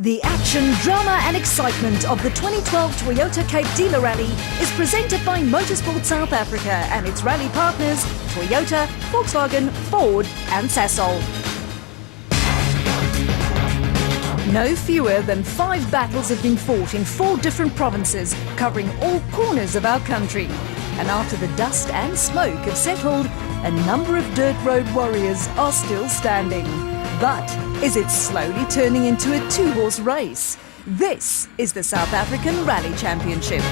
The action, drama and excitement of the 2012 Toyota Cape Dealer Rally is presented by Motorsport South Africa and its rally partners Toyota, Volkswagen, Ford and Sasol. No fewer than 5 battles have been fought in 4 different provinces, covering all corners of our country. And after the dust and smoke have settled, a number of dirt road warriors are still standing. But is it slowly turning into a 2-horse race? This is the South African Rally Championship.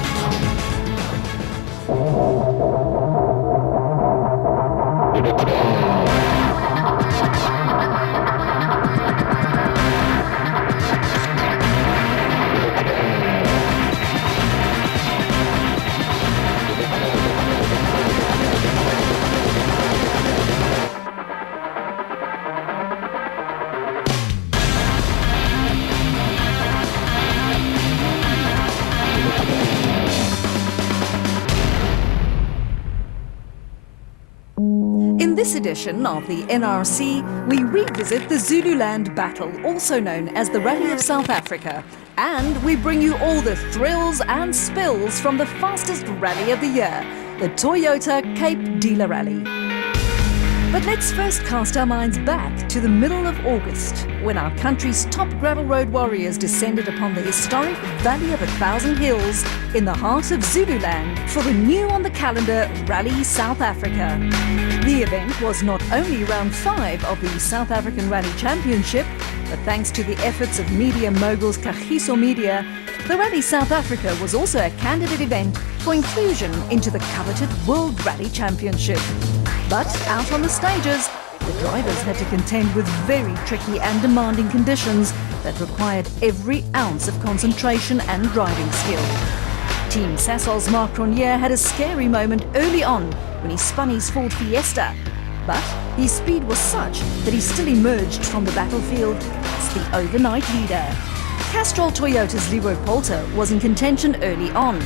In this edition of the NRC, we revisit the Zululand Battle, also known as the Rally of South Africa, and we bring you all the thrills and spills from the fastest rally of the year, the Toyota Cape Dealer Rally. But let's first cast our minds back to the middle of August, when our country's top gravel road warriors descended upon the historic Valley of 1,000 Hills in the heart of Zululand for the new on the calendar Rally South Africa. The event was not only round 5 of the South African Rally Championship, but thanks to the efforts of media moguls Kagiso Media, the Rally South Africa was also a candidate event for inclusion into the coveted World Rally Championship. But out on the stages, the drivers had to contend with very tricky and demanding conditions that required every ounce of concentration and driving skill. Team Sasol's Marc Cronje had a scary moment early on when he spun his Ford Fiesta, but his speed was such that he still emerged from the battlefield as the overnight leader. Castrol Toyota's Leroy Poulter was in contention early on,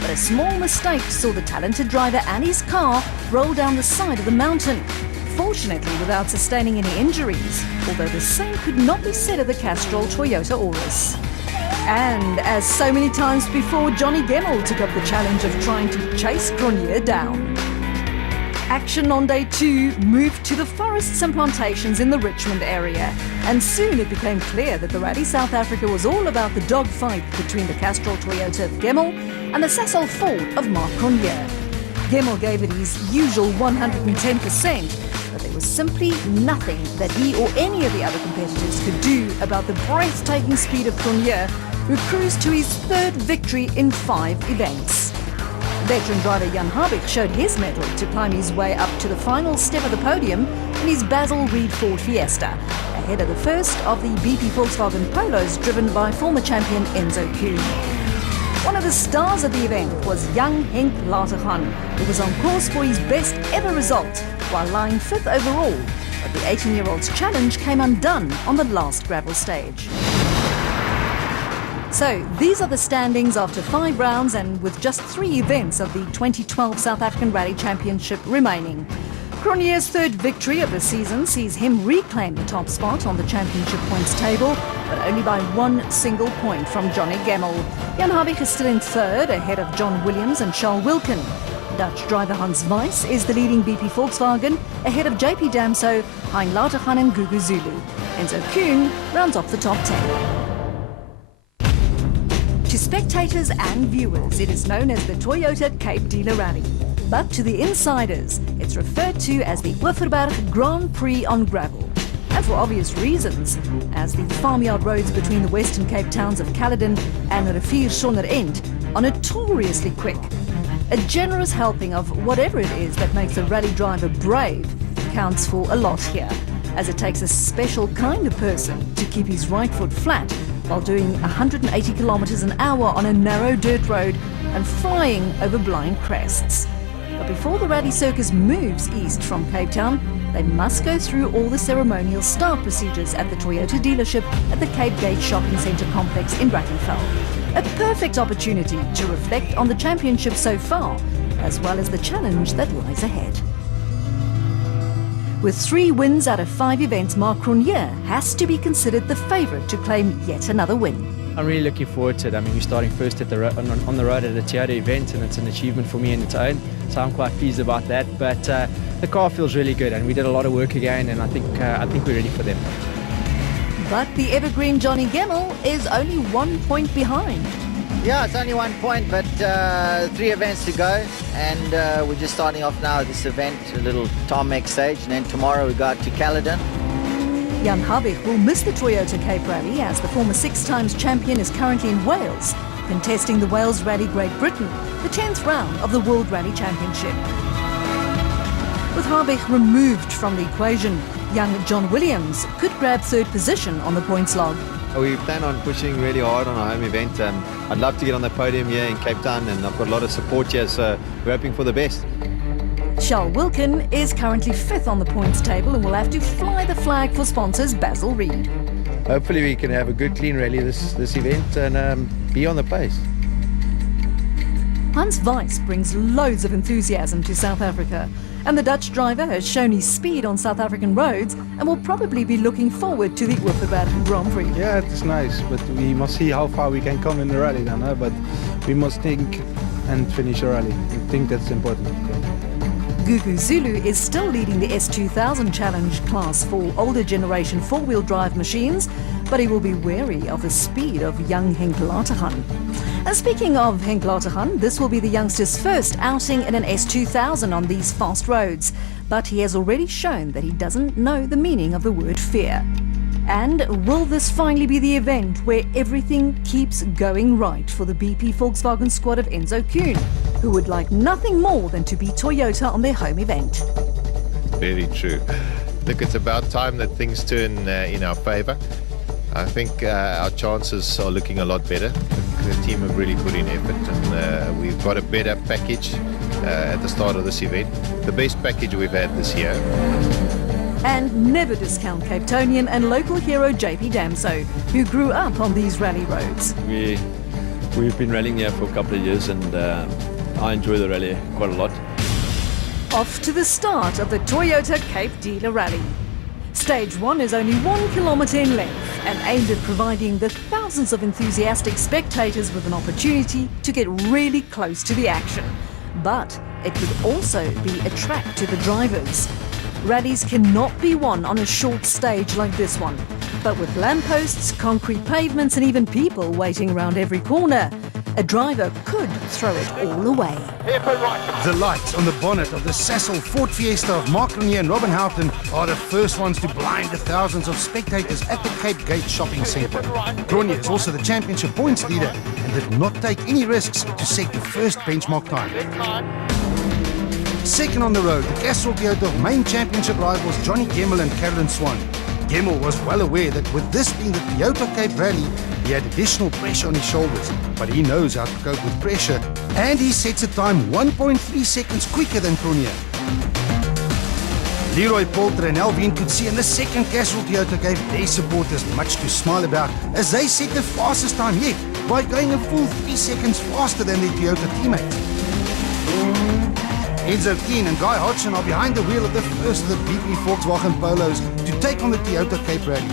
but a small mistake saw the talented driver and his car roll down the side of the mountain, fortunately without sustaining any injuries, although the same could not be said of the Castrol Toyota Auris. And as so many times before, Johnny Gemmell took up the challenge of trying to chase Cronje down. Action on day 2 moved to the forests and plantations in the Richmond area, and soon it became clear that the Rally South Africa was all about the dogfight between the Castrol Toyota of Gemmell and the Sasol Ford of Marc Cronje. Gemmell gave it his usual 110%, but there was simply nothing that he or any of the other competitors could do about the breathtaking speed of Cronje, who cruised to his 3rd victory in 5 events. Veteran driver Jan Habig showed his mettle to climb his way up to the final step of the podium in his Basil Reed Ford Fiesta, ahead of the first of the BP Volkswagen Polos driven by former champion Enzo Kuhn. One of the stars of the event was young Henk Latergan, who was on course for his best ever result while lying 5th overall, but the 18-year-old's challenge came undone on the last gravel stage. So, these are the standings after 5 rounds and with just 3 events of the 2012 South African Rally Championship remaining. Cronje's 3rd victory of the season sees him reclaim the top spot on the championship points table, but only by 1 single point from Johnny Gemmell. Jan Habig is still in 3rd, ahead of John Williams and Charles Wilken. Dutch driver Hans Weiss is the leading BP Volkswagen, ahead of JP Damso, Hein Latergan and Gugu Zulu. Enzo Kuhn rounds off the top 10. To spectators and viewers, it is known as the Toyota Cape Dealer Rally. But to the insiders, it's referred to as the Oeverberg Grand Prix on gravel. And for obvious reasons, as the farmyard roads between the Western Cape towns of Caledon and Rivier Sonder End are notoriously quick. A generous helping of whatever it is that makes a rally driver brave counts for a lot here, as it takes a special kind of person to keep his right foot flat while doing 180 kilometers an hour on a narrow dirt road and flying over blind crests. But before the rally circus moves east from Cape Town, they must go through all the ceremonial start procedures at the Toyota dealership at the Cape Gate Shopping Centre complex in Brackenfell. A perfect opportunity to reflect on the championship so far, as well as the challenge that lies ahead. With 3 wins out of 5 events, Marc Cronje has to be considered the favourite to claim yet another win. I'm really looking forward to it. I mean, we're starting first at on the road at a Toyota event, and it's an achievement for me in its own, so I'm quite pleased about that. But the car feels really good, and we did a lot of work again, and I think we're ready for them. But the evergreen Johnny Gemmell is only 1 point behind. Yeah, it's only 1 point, but 3 events to go, and we're just starting off now this event, a little tarmac stage, and then tomorrow we go out to Caledon. Jan Habig will miss the Toyota Cape Rally as the former 6 times champion is currently in Wales, contesting the Wales Rally Great Britain, the 10th round of the World Rally Championship. With Habig removed from the equation, young John Williams could grab 3rd position on the points log. We plan on pushing really hard on our home event. I'd love to get on the podium here in Cape Town, and I've got a lot of support here, so we're hoping for the best. Charles Wilkin is currently 5th on the points table and will have to fly the flag for sponsors Basil Reed. Hopefully we can have a good clean rally this event and be on the pace. Hans Weiss brings loads of enthusiasm to South Africa, and the Dutch driver has shown his speed on South African roads and will probably be looking forward to the Witwatersrand Grand Prix. Yeah, it's nice, but we must see how far we can come in the rally then, but we must think and finish the rally. I think that's important. Gugu Zulu is still leading the S2000 Challenge class for older generation 4-wheel drive machines, but he will be wary of the speed of young Henk Laterhan. And speaking of Henk Laterhan, this will be the youngster's first outing in an S2000 on these fast roads, but he has already shown that he doesn't know the meaning of the word fear. And will this finally be the event where everything keeps going right for the BP Volkswagen squad of Enzo Kuhn, who would like nothing more than to be Toyota on their home event? Very true. Look, it's about time that things turn in our favour. I think our chances are looking a lot better. The team have really put in effort, and we've got a better package at the start of this event. The best package we've had this year. And never discount Cape Townian and local hero JP Damso, who grew up on these rally roads. We've been rallying here for a couple of years, and I enjoy the rally quite a lot. Off to the start of the Toyota Cape Dealer Rally. Stage 1 is only 1 kilometre in length and aimed at providing the thousands of enthusiastic spectators with an opportunity to get really close to the action. But it could also be a track to the drivers. Rallies cannot be won on a short stage like this one, but with lampposts, concrete pavements and even people waiting around every corner, a driver could throw it all away. The lights on the bonnet of the Sasol Ford Fiesta of Marc Cronje and Robin Houghton are the first ones to blind the thousands of spectators at the Cape Gate Shopping Centre. Cronje is also the championship points leader and did not take any risks to set the first benchmark time. Second on the road, the Castrol Toyota main championship rivals Johnny Gemmell and Caroline Swan. Gemmell was well aware that with this being the Toyota Cape Rally, he had additional pressure on his shoulders, but he knows how to cope with pressure, and he sets a time 1.3 seconds quicker than Cronje. Leroy Poulter and Alvin Coetzee in the second Castrol Toyota gave their supporters much to smile about as they set the fastest time yet by going a full 3 seconds faster than their Toyota teammates. Enzo Kuhn and Guy Hodgson are behind the wheel of the first of the BP Volkswagen Polos to take on the Toyota Cape Rally.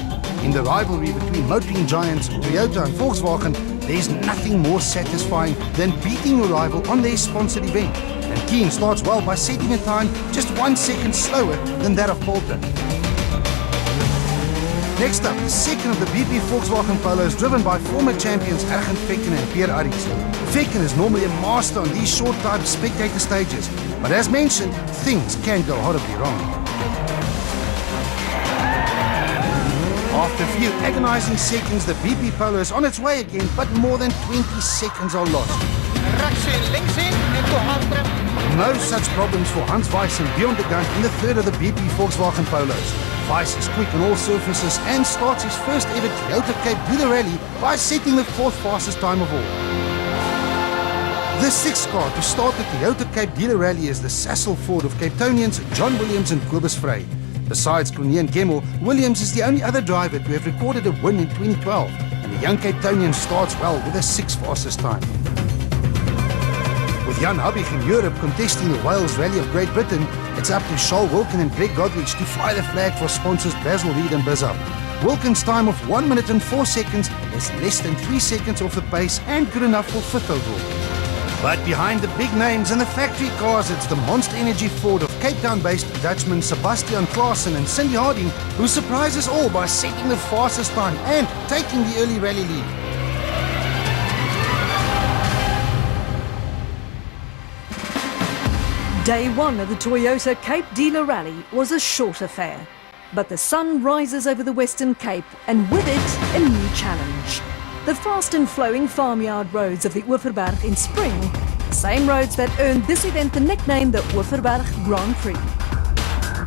In the rivalry between motoring giants Toyota and Volkswagen, there's nothing more satisfying than beating your rival on their sponsored event. And Kuhn starts well by setting a time just 1 second slower than that of Poulter. Next up, the second of the BP Volkswagen Polos driven by former champions Ergen Fekken and Pierre Aries. Fekken is normally a master on these short-type spectator stages, but as mentioned, things can go horribly wrong. After a few agonizing seconds, the BP Polo is on its way again, but more than 20 seconds are lost. No such problems for Hans Weiss and Bjorn de Gant in the third of the BP Volkswagen Polos. Weiss is quick on all surfaces and starts his first ever Toyota Cape Dealer Rally by setting the 4th fastest time of all. The 6th car to start the Toyota Cape Dealer Rally is the Sasol Ford of Cape Townians John Williams and Cobus Frey. Besides Cronje and Gemmell, Williams is the only other driver to have recorded a win in 2012, and the young Cape Townian starts well with a 6th fastest time. With Jan Habig in Europe contesting the Wales Rally of Great Britain, it's it's up to Charles Wilkin and Greg Godrich to fly the flag for sponsors Basil Reed and Bizarre. Wilkin's time of 1 minute and 4 seconds is less than 3 seconds off the pace and good enough for 5th overall. But behind the big names and the factory cars, it's the Monster Energy Ford of Cape Town-based Dutchmen Sebastian Klaassen and Cindy Harding who surprise us all by setting the fastest time and taking the early rally lead. Day one of the Toyota Cape Dealer Rally was a short affair. But the sun rises over the Western Cape, and with it, a new challenge. The fast and flowing farmyard roads of the Oeverberg in spring, the same roads that earned this event the nickname the Oeverberg Grand Prix.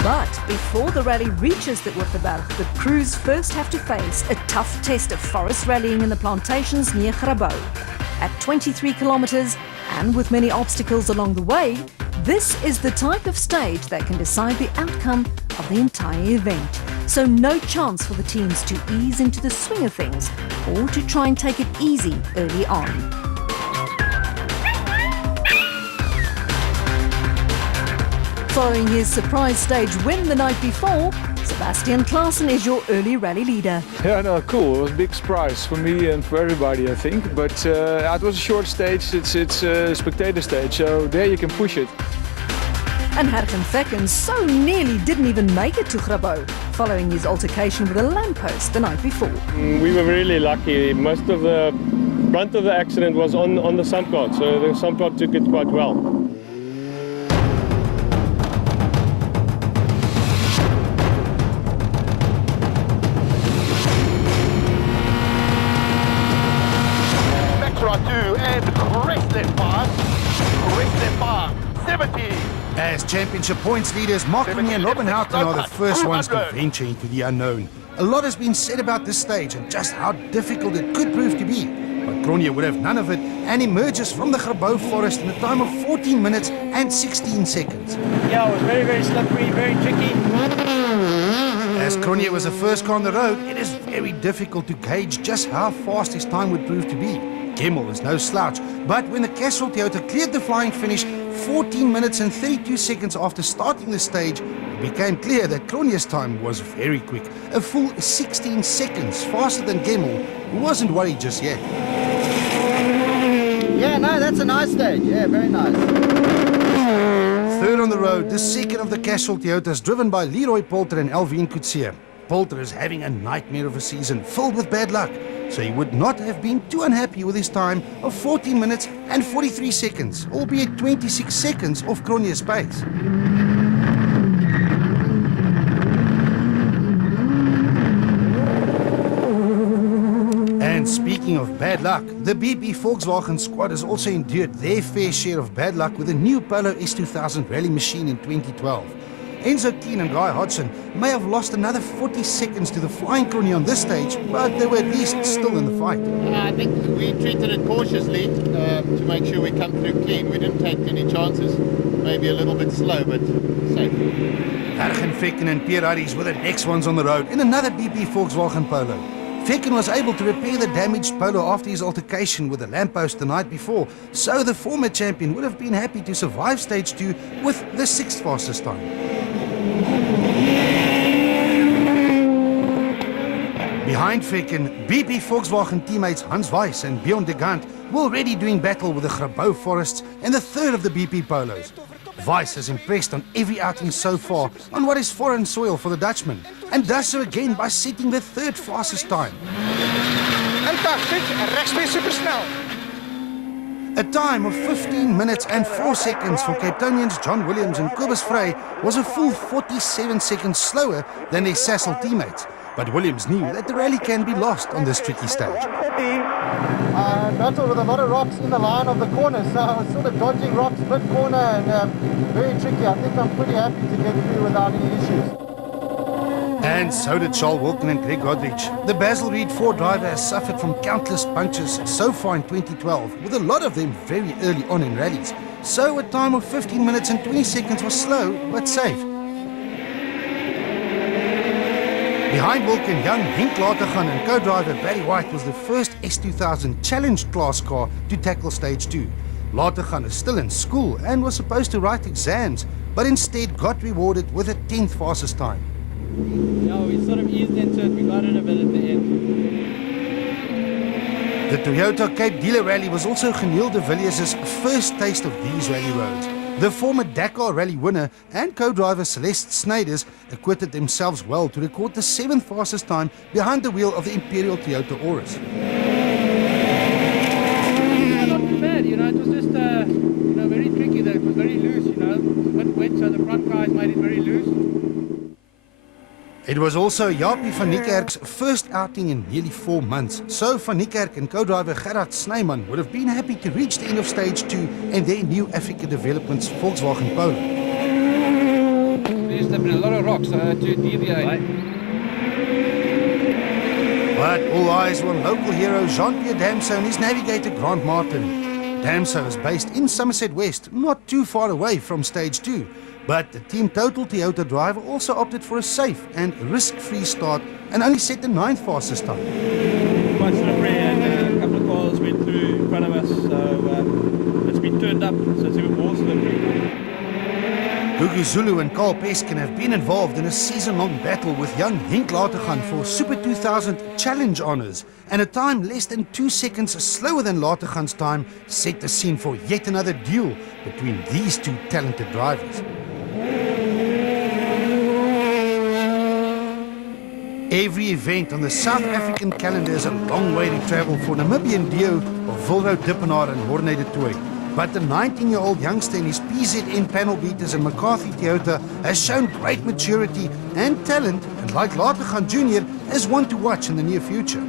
But before the rally reaches the Oeverberg, the crews first have to face a tough test of forest rallying in the plantations near Grabouw. At 23 kilometers, and with many obstacles along the way, this is the type of stage that can decide the outcome of the entire event. So no chance for the teams to ease into the swing of things or to try and take it easy early on. Following his surprise stage win the night before, Sebastian Klaassen is your early rally leader. Yeah, no, cool. It was a big surprise for me and for everybody, I think. But it was a short stage. It's a spectator stage, so there you can push it. And Hergen Vekken so nearly didn't even make it to Grabouw, following his altercation with a lamppost the night before. We were really lucky. Most of the brunt of the accident was on the Sumpcart, so the Sumpcart took it quite well. As championship points leaders, Mark Rooney and Robin Houghton are the first ones to venture into the unknown. A lot has been said about this stage and just how difficult it could prove to be. But Cronje would have none of it and emerges from the Grabouw forest in a time of 14 minutes and 16 seconds. Yeah, it was very, very slippery, very tricky. As Cronje was the first car on the road, it is very difficult to gauge just how fast his time would prove to be. Gemmell is no slouch, but when the Castrol Toyota cleared the flying finish 14 minutes and 32 seconds after starting the stage, it became clear that Cronje's time was very quick, a full 16 seconds faster than Gemmell, who wasn't worried just yet. Yeah, no, that's a nice stage. Yeah, very nice. Third on the road, the second of the Castrol Toyotas, driven by Leroy Poulter and Alvin Coetzee. Poulter is having a nightmare of a season filled with bad luck, so he would not have been too unhappy with his time of 14 minutes and 43 seconds, albeit 26 seconds off Cronje's pace. And speaking of bad luck, the BP Volkswagen squad has also endured their fair share of bad luck with the new Polo S2000 rally machine in 2012. Enzo Keane and Guy Hodgson may have lost another 40 seconds to the flying Cronje on this stage, but they were at least still in the fight. I think we treated it cautiously to make sure we come through clean. We didn't take any chances. Maybe a little bit slow, but safe. Hergen Vekken and Pierre Harries were the next ones on the road in another BP Volkswagen Polo. Vekken was able to repair the damaged Polo after his altercation with the lamppost the night before, so the former champion would have been happy to survive stage 2 with the 6th fastest time. Behind Vekken, BP Volkswagen teammates Hans Weiss and Bjorn de Gant were already doing battle with the Grabouw forests in the third of the BP Polos. Weiss has impressed on every outing so far on what is foreign soil for the Dutchman, and does so again by setting the 3rd fastest time. A time of 15 minutes and 4 seconds for Cape Townians John Williams and Cobus Frey was a full 47 seconds slower than their Sasol teammates. But Williams knew that the rally can be lost on this tricky stage. Battle with a lot of rocks in the line of the corner, so I was sort of dodging rocks mid-corner and very tricky. I think I'm pretty happy to get through without any issues. And so did Charles Wilkin and Greg Godrich. The Basil Reed Ford driver has suffered from countless punctures so far in 2012, with a lot of them very early on in rallies. So a time of 15 minutes and 20 seconds was slow, but safe. Behind Wilkin, young Henk Latergan and co-driver Barry White was the first S2000 Challenge class car to tackle stage 2. Latergan is still in school and was supposed to write exams but instead got rewarded with a 10th fastest time. Yeah, we sort of eased into it. We got it a bit at the end. The Toyota Cape Dealer Rally was also Geniel de Villiers' first taste of these rally roads. The former Dakar Rally winner and co-driver Celeste Snyders acquitted themselves well to record the 7th fastest time behind the wheel of the Imperial Toyota Auris. Yeah, not too bad, you know, it was just very tricky though. It was very loose, you know, it was a bit wet, so the front guys made it very loose. It was also Japie van Niekerk's first outing in nearly 4 months, so Van Niekerk and co-driver Gerard Snyman would have been happy to reach the end of stage 2 in their new Africa Developments Volkswagen Polo. There's been a lot of rocks to deviate. But all eyes were on local hero Jean-Pierre Damso and his navigator Grant Martin. Damso is based in Somerset West, not too far away from stage 2. But the Team Total Toyota driver also opted for a safe and risk-free start and only set the 9th fastest time. Quite slippery and a couple of cars went through in front of us, so it's been turned up, so it's even more slippery. Gugu Zulu and Carl Peskin have been involved in a season-long battle with young Henk Latergan for Super 2000 Challenge honours, and a time less than 2 seconds slower than Latergan's time set the scene for yet another duel between these two talented drivers. Every event on the South African calendar is a long way to travel for Namibian duo of Wilro Dippenaar and Morne de Tooy. But the 19-year-old youngster in his PZN panel beaters and McCarthy Toyota has shown great maturity and talent, and like Latergan Jr. is one to watch in the near future.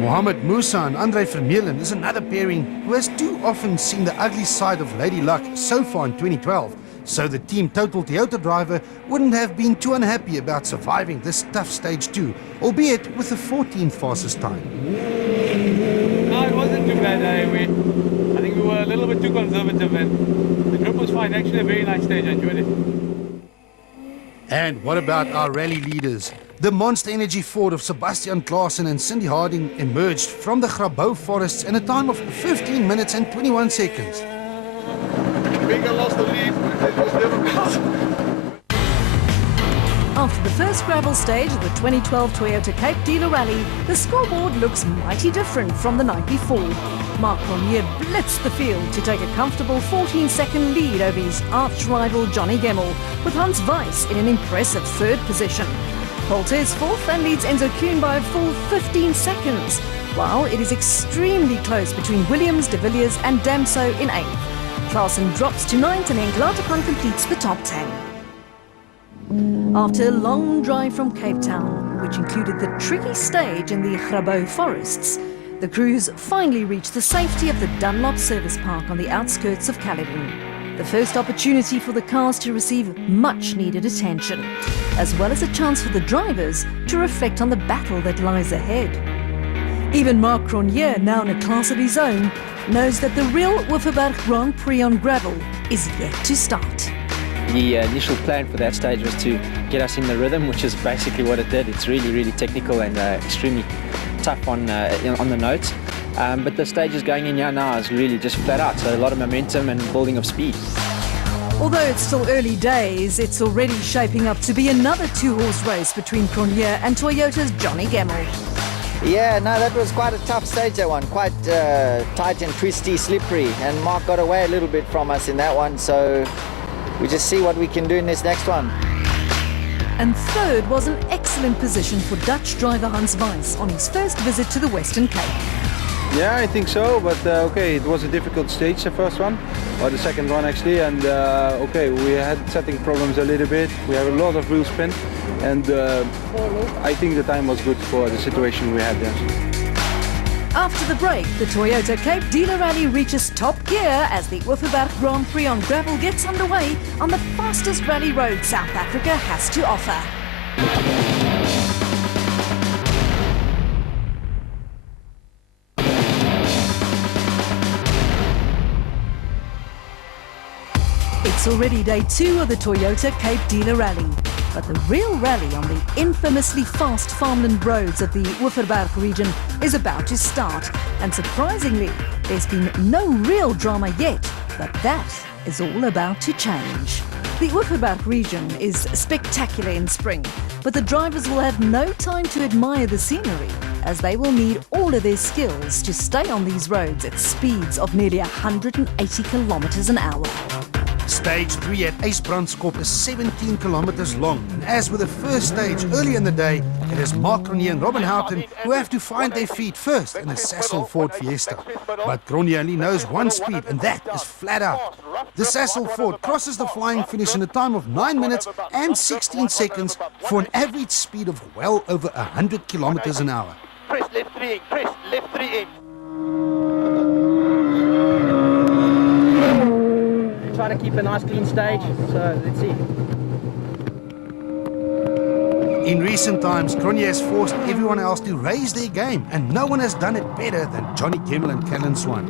Mohamed Musa and Andre Vermeulen is another pairing who has too often seen the ugly side of Lady Luck so far in 2012. So the Team Total Toyota driver wouldn't have been too unhappy about surviving this tough stage 2, albeit with the 14th fastest time. No, it wasn't too bad. I think we were a little bit too conservative and the grip was fine. Actually a very nice stage, I enjoyed it. And what about our rally leaders? The Monster Energy Ford of Sebastian Klaasen and Cindy Harding emerged from the Grabouw forests in a time of 15 minutes and 21 seconds. Bingo lost the lead. It was difficult. After the first gravel stage of the 2012 Toyota Cape Dealer Rally, the scoreboard looks mighty different from the night before. Marc Cronje blitzed the field to take a comfortable 14-second lead over his arch-rival Johnny Gemmell, with Hans Weiss in an impressive 3rd position. Poulter is 4th and leads Enzo Kuhn by a full 15 seconds, while it is extremely close between Williams, de Villiers and Damso in 8th. Klaasen drops to 9th and Henk Latergan completes the top 10. After a long drive from Cape Town, which included the tricky stage in the Grabouw forests, the crews finally reached the safety of the Dunlop Service Park on the outskirts of Caledon. The first opportunity for the cars to receive much needed attention, as well as a chance for the drivers to reflect on the battle that lies ahead. Even Marc Cronje, now in a class of his own, knows that the real Wofferberg Grand Prix on gravel is yet to start. The initial plan for that stage was to get us in the rhythm, which is basically what it did. It's really, really technical and extremely tough on the notes. But the stages going in here now is really just flat out, so a lot of momentum and building of speed. Although it's still early days, it's already shaping up to be another 2-horse race between Cronje and Toyota's Johnny Gemmell. Yeah, no, that was quite a tough stage, that one. Quite tight and twisty, slippery. And Mark got away a little bit from us in that one, so we just see what we can do in this next one. And 3rd was an excellent position for Dutch driver Hans Weiss on his first visit to the Western Cape. Yeah, I think so, but okay, it was a difficult stage, the first one, or the second one actually, and okay, we had setting problems a little bit, we have a lot of wheel spin, and I think the time was good for the situation we had there. After the break, the Toyota Cape Dealer Rally reaches top gear as the Wofferberg Grand Prix on gravel gets underway on the fastest rally road South Africa has to offer. It's already day 2 of the Toyota Cape Dealer Rally. But the real rally on the infamously fast farmland roads of the Oeverberg region is about to start. And surprisingly, there's been no real drama yet, but that is all about to change. The Oeverberg region is spectacular in spring, but the drivers will have no time to admire the scenery, as they will need all of their skills to stay on these roads at speeds of nearly 180 kilometers an hour. Stage 3 at IJsbrandskop is 17 kilometers long, and as with the first stage early in the day, it is Mark Cronje and Robin Houten who have to find their feet first in the Sasol Ford Fiesta. But Cronje only knows one speed, and that is flat out. The Sasol Ford crosses the flying finish in a time of 9 minutes and 16 seconds for an average speed of well over 100 kilometers an hour. Press left 3 in, press left 3 in. Try to keep a nice clean stage, so let's see. In recent times, Cronje has forced everyone else to raise their game, and no one has done it better than Johnny Gemmell and Callan Swan.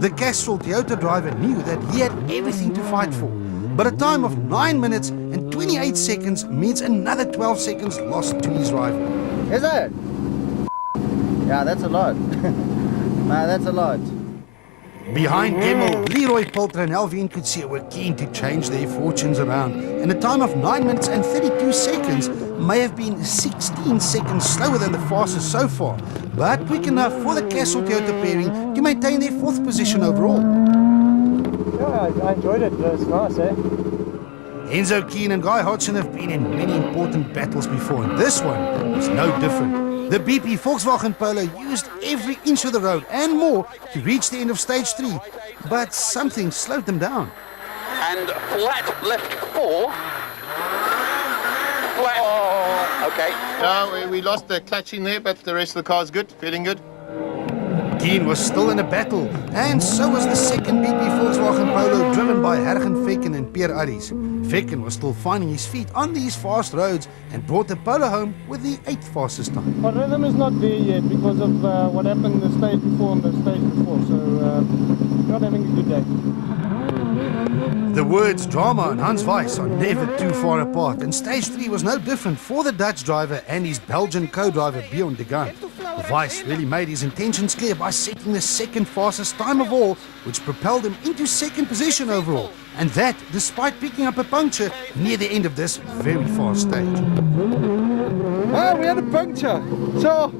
The Castrol Toyota driver knew that he had everything to fight for, but a time of 9 minutes and 28 seconds means another 12 seconds lost to his rival. Is it? Yeah, that's a lot. No, that's a lot. Behind Gemmell, Leroy Poulter and Alvin Coetzee were keen to change their fortunes around, and a time of 9 minutes and 32 seconds may have been 16 seconds slower than the fastest so far, but quick enough for the Castrol Toyota pairing to maintain their 4th position overall. Yeah, I enjoyed it. It was nice, eh? Enzo Keen and Guy Hodgson have been in many important battles before, and this one was no different. The BP Volkswagen Polo used every inch of the road and more to reach the end of stage 3, but something slowed them down. And flat left 4. Flat. Oh, okay. We lost the clutching there, but the rest of the car's good, feeling good. Keen was still in a battle, and so was the second BP Volkswagen Polo driven by Hergen Vekken and Pierre Arries. Vekken was still finding his feet on these fast roads and brought the Polo home with the 8th fastest time. But rhythm is not there yet because of what happened the stage before and the stage before, so not having a good day. The words drama and Hans Weiss are never too far apart, and stage 3 was no different for the Dutch driver and his Belgian co-driver Bjorn de Gaan. Weiss really made his intentions clear by setting the 2nd fastest time of all, which propelled him into 2nd position overall, and that despite picking up a puncture near the end of this very fast stage. Ah, we had a puncture. So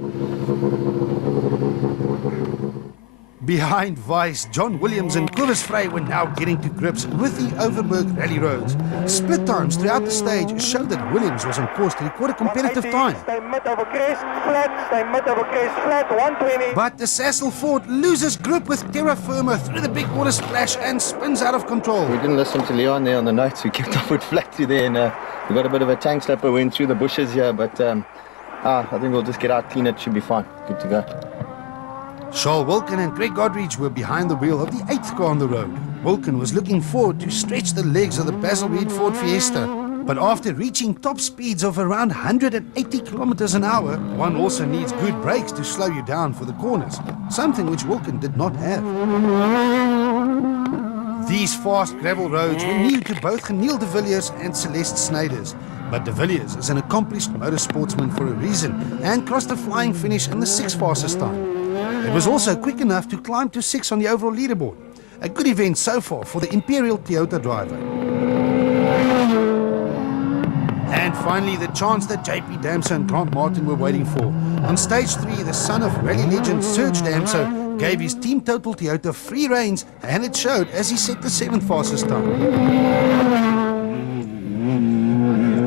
behind Weiss, John Williams and Clovis Frey were now getting to grips with the Overberg rally roads. Split times throughout the stage showed that Williams was on course to record a competitive time. But the Sasol Ford loses grip with terra firma through the big water splash and spins out of control. We didn't listen to Leon there on the notes. We kept our foot flat through there, and we got a bit of a tank slapper, went through the bushes here, but I think we'll just get out clean. It should be fine. Good to go. Charles Wilkin and Greg Godridge were behind the wheel of the 8th car on the road. Wilkin was looking forward to stretch the legs of the Basil Reed Ford Fiesta. But after reaching top speeds of around 180 kilometers an hour, one also needs good brakes to slow you down for the corners, something which Wilkin did not have. These fast gravel roads were new to both Geniel de Villiers and Celeste Snyders. But de Villiers is an accomplished motorsportsman for a reason and crossed the flying finish in the 6th fastest time. It was also quick enough to climb to 6 on the overall leaderboard. A good event so far for the Imperial Toyota driver. And finally, the chance that JP Damso and Grant Martin were waiting for. On stage 3, the son of rally legend Serge Damso gave his Team Total Toyota free reins, and it showed as he set the 7th fastest time.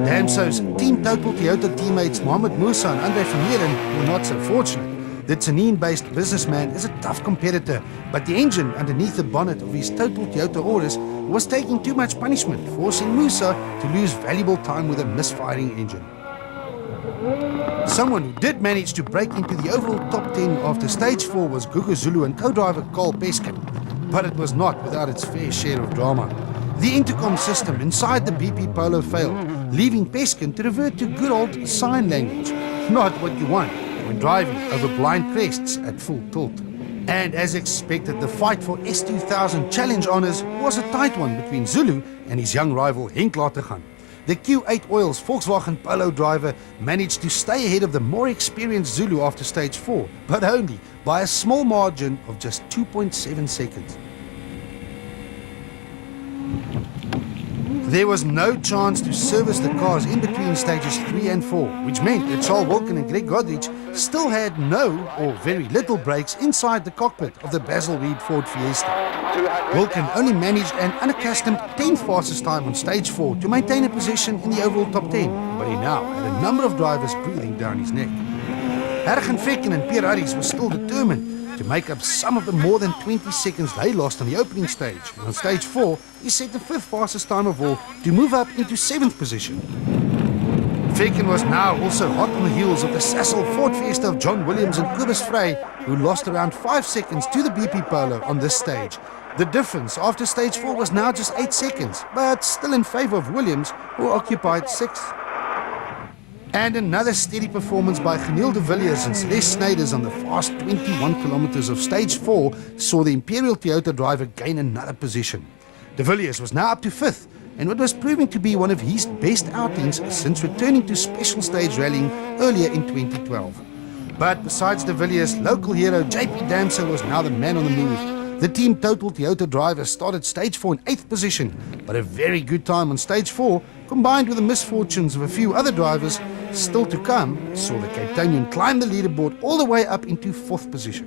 Damso's Team Total Toyota teammates Mohamed Musa and Andre Vermeulen were not so fortunate. The Tsenin-based businessman is a tough competitor, but the engine underneath the bonnet of his Total Toyota Auris was taking too much punishment, forcing Musa to lose valuable time with a misfiring engine. Someone who did manage to break into the overall top 10 after stage 4 was Gugu Zulu and co-driver Carl Peskin, but it was not without its fair share of drama. The intercom system inside the BP Polo failed, leaving Peskin to revert to good old sign language, not what you want when driving over blind crests at full tilt. And as expected, the fight for S2000 Challenge honours was a tight one between Zulu and his young rival Henk Latergan. the Q8 Oils Volkswagen Polo driver managed to stay ahead of the more experienced Zulu after stage 4, but only by a small margin of just 2.7 seconds. There was no chance to service the cars in between stages 3 and 4, which meant that Charles Wilken and Greg Godrich still had no or very little brakes inside the cockpit of the Basil Reed Ford Fiesta. Wilken only managed an unaccustomed 10th fastest time on stage 4 to maintain a position in the overall top 10, but he now had a number of drivers breathing down his neck. Hergen Vekken and Pierre Harries were still determined to make up some of the more than 20 seconds they lost on the opening stage. And on stage 4, he set the 5th fastest time of all to move up into 7th position. Vekken was now also hot on the heels of the Sasol Ford Fiesta of John Williams and Cobus Frey, who lost around 5 seconds to the BP Polo on this stage. The difference after stage 4 was now just 8 seconds, but still in favour of Williams, who occupied 6th. And another steady performance by Geniel de Villiers and Celeste Snyders on the fast 21 kilometers of stage 4 saw the Imperial Toyota driver gain another position. De Villiers was now up to 5th, and what was proving to be one of his best outings since returning to special stage rallying earlier in 2012. But besides de Villiers, local hero JP Damso was now the man on the move. The Team Total Toyota driver started stage 4 in 8th position, but a very good time on stage 4, combined with the misfortunes of a few other drivers still to come, saw the Cape Townian climb the leaderboard all the way up into 4th position.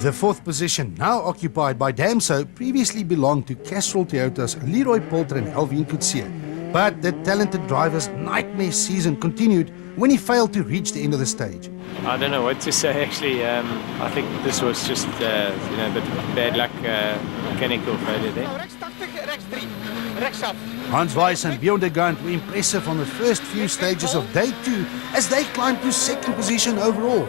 The 4th position, now occupied by Damso, previously belonged to Castrol Toyota's Leroy Poulter and Alvin Coetzee. But the talented driver's nightmare season continued when he failed to reach the end of the stage. I don't know what to say actually. I think this was just a bit bad luck, mechanical failure there. Hans Weiss and Bjorn de Gant were impressive on the first few stages of day 2 as they climbed to 2nd position overall.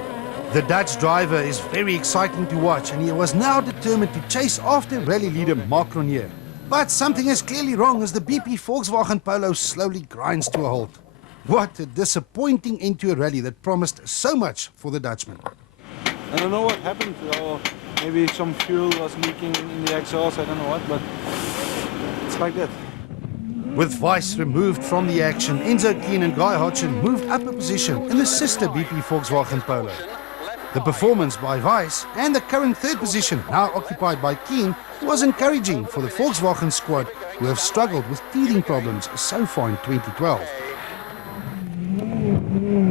The Dutch driver is very exciting to watch, and he was now determined to chase after rally leader Marc Ronier. But something is clearly wrong as the BP Volkswagen Polo slowly grinds to a halt. What a disappointing end to a rally that promised so much for the Dutchman. I don't know what happened, or maybe some fuel was leaking in the exhaust, I don't know what, but it's like that. With Weiss removed from the action, Enzo Keen and Guy Hodgson moved up a position in the sister BP Volkswagen Polo. The performance by Weiss and the current 3rd position, now occupied by Keen, was encouraging for the Volkswagen squad, who have struggled with teething problems so far in 2012.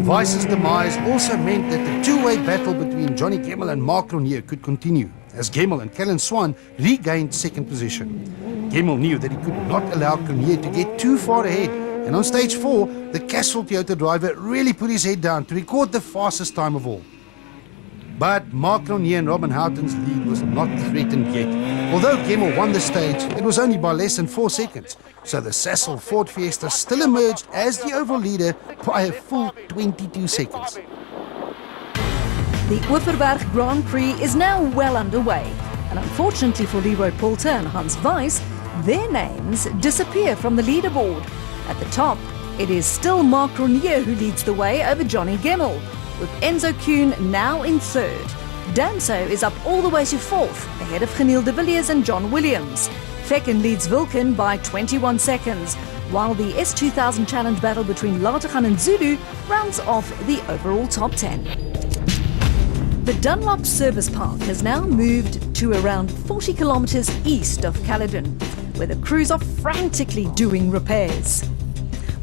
Weiss's demise also meant that the two-way battle between Johnny Gemmel and Marc Ronier could continue, as Gemmel and Callan Swan regained 2nd position. Gemmel knew that he could not allow Ronier to get too far ahead, and on stage 4, the Castrol Toyota driver really put his head down to record the fastest time of all. But Marc Ronier and Robin Houghton's lead was not threatened yet. Although Gemmel won the stage, it was only by less than 4 seconds, so the Sasol Ford Fiesta still emerged as the overall leader by a full 22 seconds. The Oeverberg Grand Prix is now well underway, and unfortunately for Leroy Poulter and Hans Weiss, their names disappear from the leaderboard. At the top, it is still Marc Ronier who leads the way over Johnny Gemmel, with Enzo Kuhn now in 3rd. Damso is up all the way to 4th, ahead of Geniel de Villiers and John Williams. Vekken leads Wilken by 21 seconds, while the S2000 Challenge battle between Lategan and Zulu rounds off the overall top 10. The Dunlop Service Park has now moved to around 40 kilometers east of Caledon, where the crews are frantically doing repairs.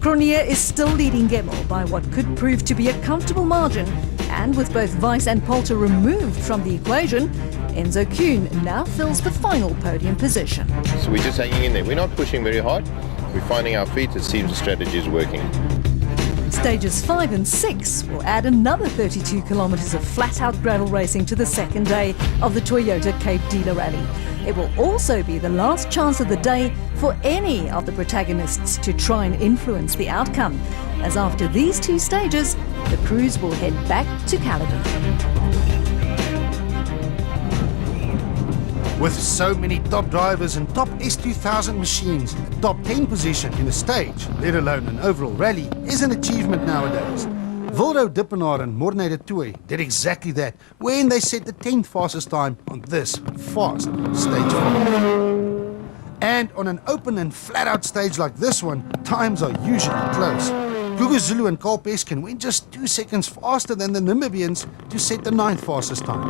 Ronier is still leading Gemmel by what could prove to be a comfortable margin, and with both Weiss and Poulter removed from the equation, Enzo Kuhn now fills the final podium position. So we're just hanging in there. We're not pushing very hard. We're finding our feet. It seems the strategy is working. Stages 5 and 6 will add another 32 kilometers of flat-out gravel racing to the 2nd day of the Toyota Cape Dealer Rally. It will also be the last chance of the day for any of the protagonists to try and influence the outcome, as after these 2 stages, the crews will head back to Caledon. With so many top drivers and top S2000 machines, a top 10 position in a stage, let alone an overall rally, is an achievement nowadays. Wildo Dippenaar and Morne de Tooy did exactly that when they set the 10th fastest time on this fast stage 4. And on an open and flat-out stage like this one, times are usually close. Gugu Zulu and Carl Peskin went just 2 seconds faster than the Namibians to set the 9th fastest time.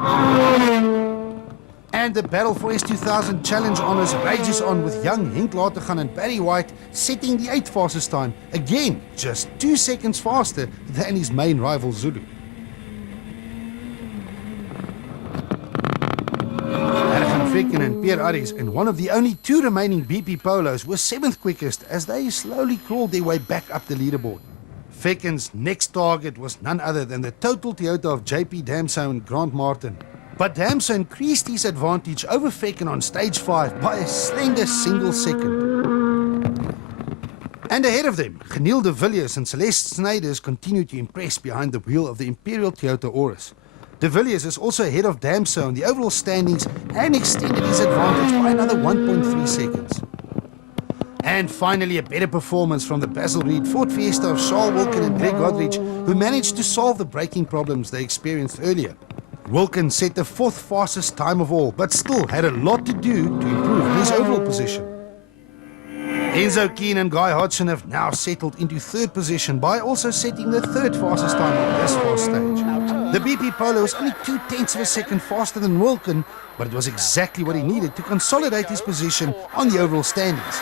And the battle for S2000 Challenge honours rages on with young Henk Lategan and Barry White setting the 8th fastest time, again just 2 seconds faster than his main rival Zulu. Fekken and Pierre Arries, and one of the only 2 remaining BP Polos, were 7th quickest as they slowly crawled their way back up the leaderboard. Fekken's next target was none other than the Total Toyota of JP Damso and Grant Martin. But Damso increased his advantage over Fekken on stage 5 by a slender single second. And ahead of them, Geniel de Villiers and Celeste Snyders continued to impress behind the wheel of the Imperial Toyota Auris. De Villiers is also ahead of Damso in the overall standings and extended his advantage by another 1.3 seconds. And finally, a better performance from the Basil Reed Ford Fiesta of Charles Wilkin and Greg Godrich, who managed to solve the braking problems they experienced earlier. Wilkin set the 4th fastest time of all, but still had a lot to do to improve his overall position. Enzo Keane and Guy Hodgson have now settled into 3rd position by also setting the 3rd fastest time on this fast stage. The BP Polo was only 0.2 of a second faster than Wilkin, but it was exactly what he needed to consolidate his position on the overall standings.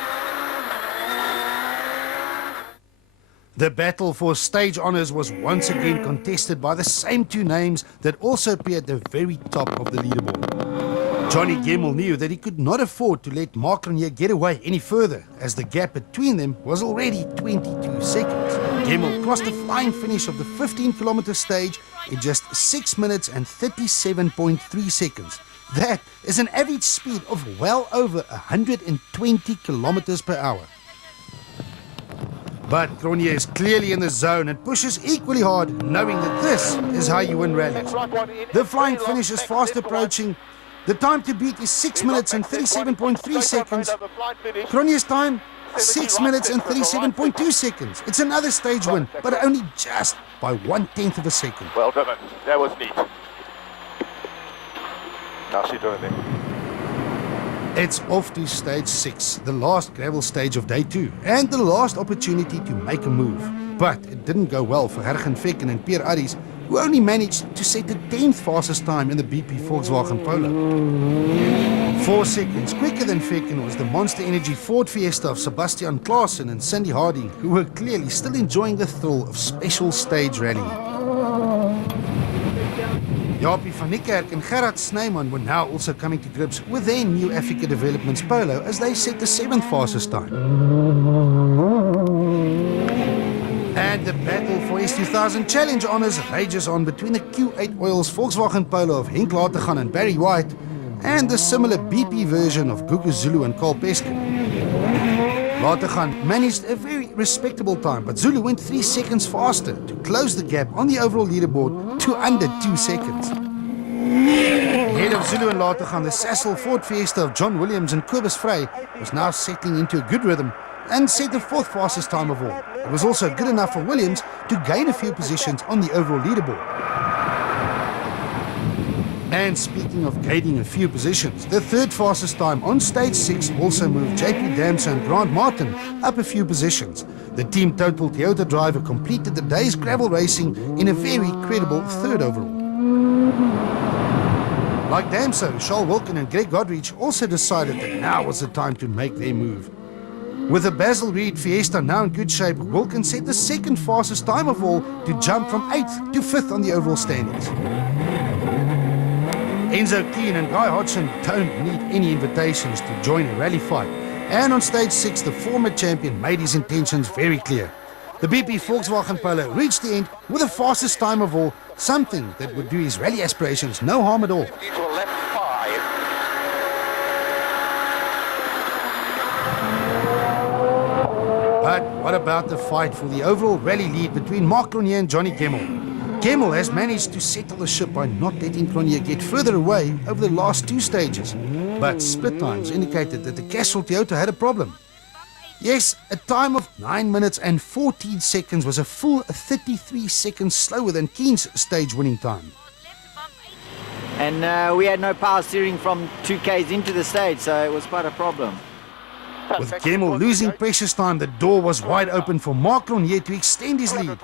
The battle for stage honours was once again contested by the same 2 names that also appeared at the very top of the leaderboard. Johnny Gemmell knew that he could not afford to let Mark Renier get away any further, as the gap between them was already 22 seconds. Gemmell crossed the flying finish of the 15-kilometre stage in just 6 minutes and 37.3 seconds. That is an average speed of well over 120 kilometers per hour. But Cronje is clearly in the zone and pushes equally hard, knowing that this is how you win rallies. The flying finish is fast approaching. The time to beat is 6 minutes and 37.3 seconds. Cronje's time, 6 minutes and 37.2 seconds. It's another stage win, but only just by 1/10 of a second. Well done. That was neat. How's she doing there? It's off to stage 6, the last gravel stage of day 2, and the last opportunity to make a move. But it didn't go well for Hergen Fekken and Pierre Arries, who only managed to set the 10th fastest time in the BP Volkswagen Polo. 4 seconds quicker than Fekken was the Monster Energy Ford Fiesta of Sebastian Klaassen and Cindy Harding, who were clearly still enjoying the thrill of special stage rallying. Japie van Niekerk and Gerard Snyman were now also coming to grips with their new Africa Developments Polo as they set the 7th fastest time. And the battle for S2000 Challenge honours rages on between the Q8 Oils Volkswagen Polo of Henk Lategan and Barry White and the similar BP version of Gugu Zulu and Carl Peskin. Lategan managed a very respectable time, but Zulu went 3 seconds faster to close the gap on the overall leaderboard to under 2 seconds. Ahead of Zulu and Lategan, the Sasol Ford Fiesta of John Williams and Kobus Frey was now settling into a good rhythm and set the 4th fastest time of all. It was also good enough for Williams to gain a few positions on the overall leaderboard. And speaking of gaining a few positions, the 3rd fastest time on stage 6 also moved JP Damso and Grant Martin up a few positions. The Team Total Toyota driver completed the day's gravel racing in a very credible 3rd overall. Like Damso, Charles Wilkin and Greg Godrich also decided that now was the time to make their move. With the Basil Reed Fiesta now in good shape, Wilkin set the 2nd fastest time of all to jump from 8th to 5th on the overall standings. Enzo Keane and Guy Hodgson don't need any invitations to join a rally fight. And on stage 6, the former champion made his intentions very clear. The BP Volkswagen Polo reached the end with the fastest time of all, something that would do his rally aspirations no harm at all. But what about the fight for the overall rally lead between Mark Cronje and Johnny Gemmell? Gemmell has managed to settle the ship by not letting Cronje get further away over the last 2 stages. But split times indicated that the Castrol Toyota had a problem. Yes, a time of 9 minutes and 14 seconds was a full 33 seconds slower than Keen's stage winning time. And we had no power steering from 2Ks into the stage, so it was quite a problem. With Gemmell losing precious time, the door was wide open for Marc Cronje to extend his lead.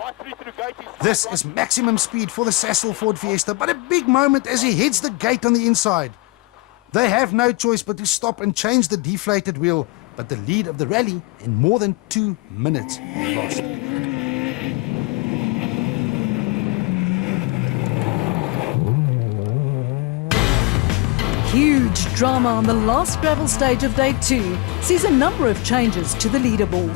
This is maximum speed for the Sasol Ford Fiesta, but a big moment as he hits the gate on the inside. They have no choice but to stop and change the deflated wheel, but the lead of the rally in more than 2 minutes lost. Huge drama on the last gravel stage of day 2 sees a number of changes to the leaderboard.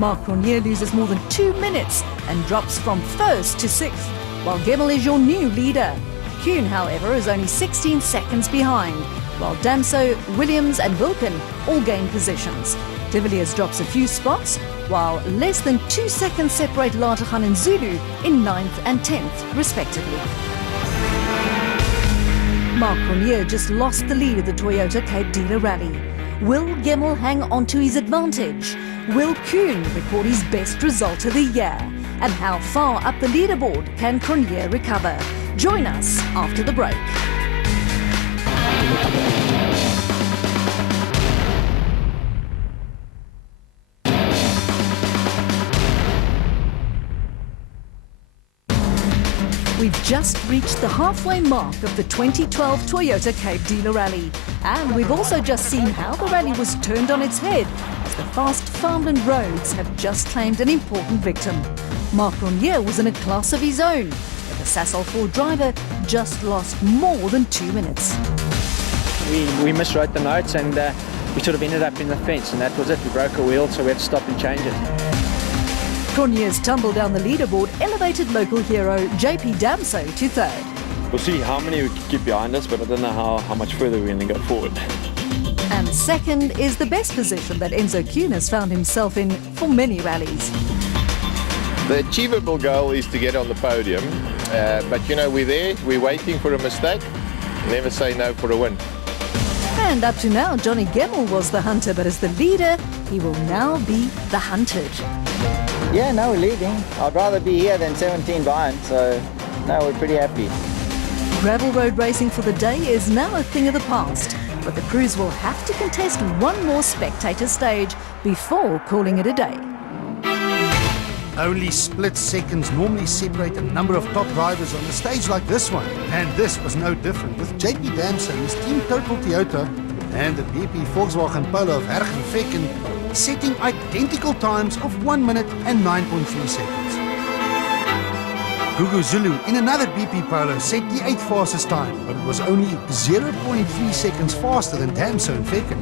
Marc Cronje loses more than 2 minutes and drops from 1st to 6th, while Gemmell is your new leader. Kuhn, however, is only 16 seconds behind, while Damso, Williams and Wilken all gain positions. De Villiers drops a few spots, while less than 2 seconds separate Lateghan and Zulu in 9th and 10th, respectively. Marc Cronje just lost the lead of the Toyota Cape Dealer Rally. Will Gemmell hang on to his advantage? Will Kuhn record his best result of the year? And how far up the leaderboard can Cronje recover? Join us after the break. We've just reached the halfway mark of the 2012 Toyota Cape Dealer Rally. And we've also just seen how the rally was turned on its head as the fast farmland roads have just claimed an important victim. Marc Cronje was in a class of his own, but the Sasol Ford driver just lost more than 2 minutes. We miswrote the notes and we sort of ended up in the fence, and that was it. We broke a wheel, so we had to stop and change it. Cronje's tumble down the leaderboard elevated local hero JP Damso to 3rd. We'll see how many we can keep behind us, but I don't know how much further we're going to go forward. And 2nd is the best position that Enzo Kuhn has found himself in for many rallies. The achievable goal is to get on the podium, but you know, we're there, we're waiting for a mistake. Never say no for a win. And up to now, Johnny Gemmell was the hunter, but as the leader, he will now be the hunted. Yeah, no, we're leading. I'd rather be here than 17 behind, so no, we're pretty happy. Gravel road racing for the day is now a thing of the past, but the crews will have to contest one more spectator stage before calling it a day. Only split seconds normally separate a number of top drivers on a stage like this one, and this was no different, with JP Damso, his team Total Toyota, and the BP Volkswagen Polo of Herg and Vecken setting identical times of 1 minute and 9.3 seconds. Gugu Zulu in another BP Polo set the 8th fastest time, but it was only 0.3 seconds faster than Damso and Vecken.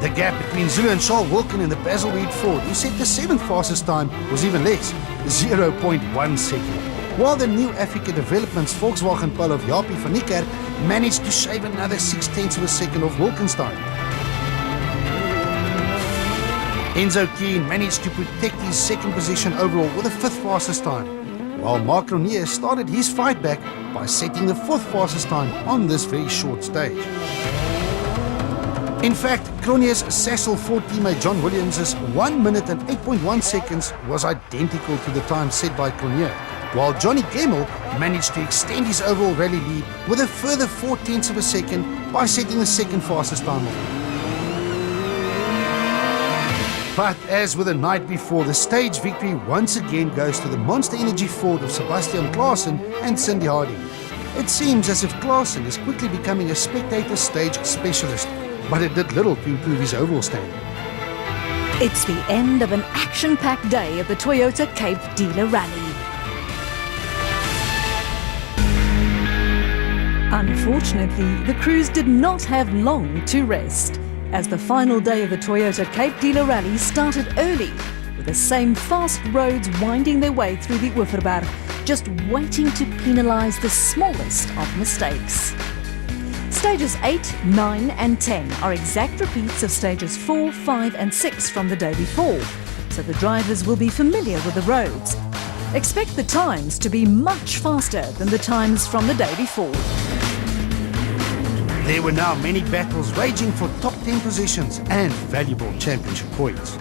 The gap between Zulu and Charles Wilken in the Basil Reed Ford, who set the 7th fastest time, was even less, 0.1 second. While the new Africa Developments Volkswagen Polo of Jaapie van Niekerk managed to shave another 0.6 of a second off Wilken's time. Enzo Kuhn managed to protect his 2nd position overall with the 5th fastest time, while Marc Cronje started his fight back by setting the 4th fastest time on this very short stage. In fact, Cronje's Sasol Ford teammate John Williams' 1 minute and 8.1 seconds was identical to the time set by Cronje, while Johnny Gemmell managed to extend his overall rally lead with a further 0.4 of a second by setting the 2nd fastest time off. But as with the night before, the stage victory once again goes to the Monster Energy Ford of Sebastian Klaassen and Cindy Hardy. It seems as if Klaassen is quickly becoming a spectator stage specialist, but it did little to improve his overall standing. It's the end of an action-packed day of the Toyota Cape Dealer Rally. Unfortunately, the crews did not have long to rest, as the final day of the Toyota Cape Dealer Rally started early, with the same fast roads winding their way through the Oeverberg, just waiting to penalise the smallest of mistakes. Stages 8, 9 and 10 are exact repeats of stages 4, 5 and 6 from the day before, so the drivers will be familiar with the roads. Expect the times to be much faster than the times from the day before. There were now many battles raging for top 10 positions and valuable championship points.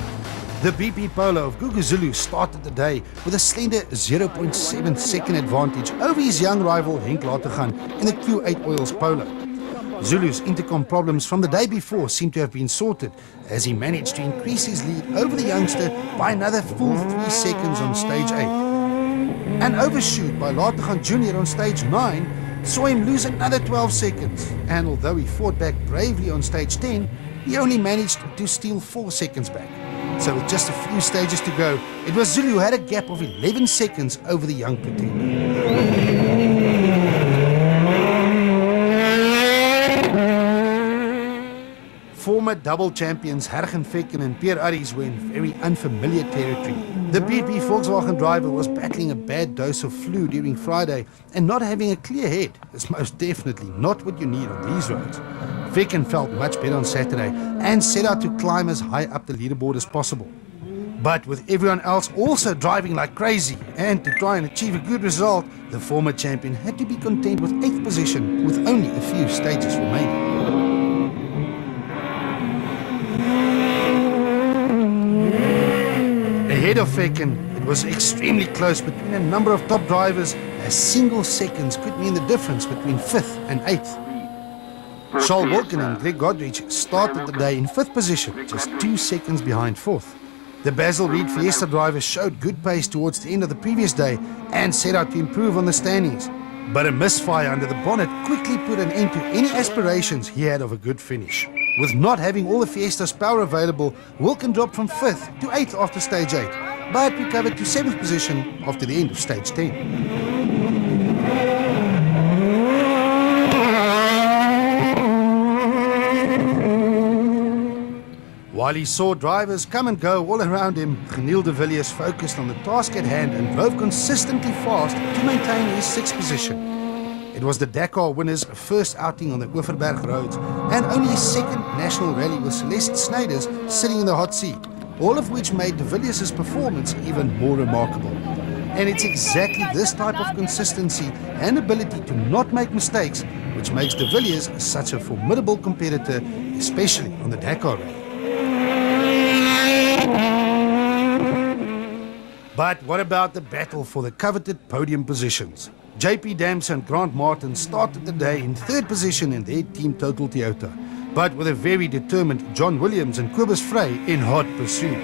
The BP Polo of Gugu Zulu started the day with a slender 0.7 second advantage over his young rival Henk Lateghan in the Q8 Oils Polo. Zulu's intercom problems from the day before seem to have been sorted, as he managed to increase his lead over the youngster by another full 3 seconds on stage 8. An overshoot by Lategan Jr. on stage 9 saw him lose another 12 seconds, and although he fought back bravely on stage 10, he only managed to steal 4 seconds back. So with just a few stages to go, it was Zulu who had a gap of 11 seconds over the young pretender. Former double champions Hergen Fekken and Pierre Arries were in very unfamiliar territory. The BP Volkswagen driver was battling a bad dose of flu during Friday, and not having a clear head is most definitely not what you need on these roads. Fekken felt much better on Saturday and set out to climb as high up the leaderboard as possible. But with everyone else also driving like crazy, and to try and achieve a good result, the former champion had to be content with 8th position with only a few stages remaining. Ahead of Fekken, it was extremely close between a number of top drivers, as single seconds could mean the difference between 5th and 8th. Charles Wilken and Greg Godrich started the day in 5th position, just 2 seconds behind 4th. The Basil Reed Fiesta driver showed good pace towards the end of the previous day and set out to improve on the standings. But a misfire under the bonnet quickly put an end to any aspirations he had of a good finish. With not having all the Fiesta's power available, Wilken dropped from 5th to 8th after stage 8, but recovered to 7th position after the end of stage 10. While he saw drivers come and go all around him, Geniel de Villiers focused on the task at hand and drove consistently fast to maintain his 6th position. It was the Dakar winner's first outing on the Oeverberg roads, and only his 2nd national rally with Celeste Snyders sitting in the hot seat, all of which made de Villiers' performance even more remarkable. And it's exactly this type of consistency and ability to not make mistakes which makes de Villiers such a formidable competitor, especially on the Dakar rally. But what about the battle for the coveted podium positions? JP Damse and Grant Martin started the day in 3rd position in their team Total Toyota, but with a very determined John Williams and Cobus Frey in hot pursuit.